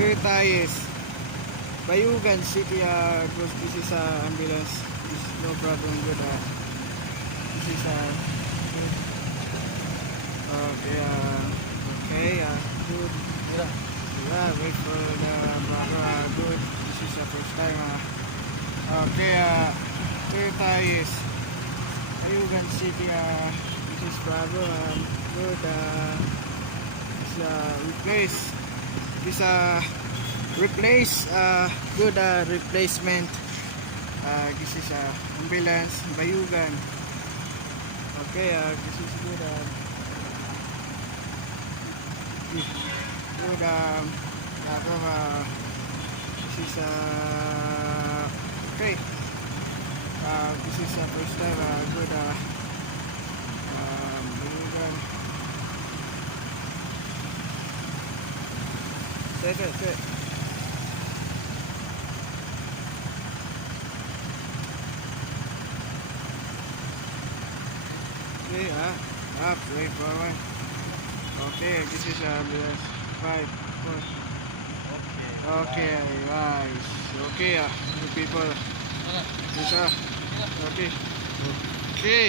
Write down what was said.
Curtis, Bayugan City. This is ambulance. This is no problem with this is good. Okay, good. Yeah, wait for the brother. Good. This is the first time. Okay, Curtis, Bayugan City. This is brother. Good. This replace. This replace. Good replacement. This is ambulance. Bayugan. Okay, this is good. Good. This is okay. This is first time. Good. Bayugan. Sit. Okay, play forward. Okay, this is ambulance 5, 4. Okay, guys. Okay, new people. This okay. Okay.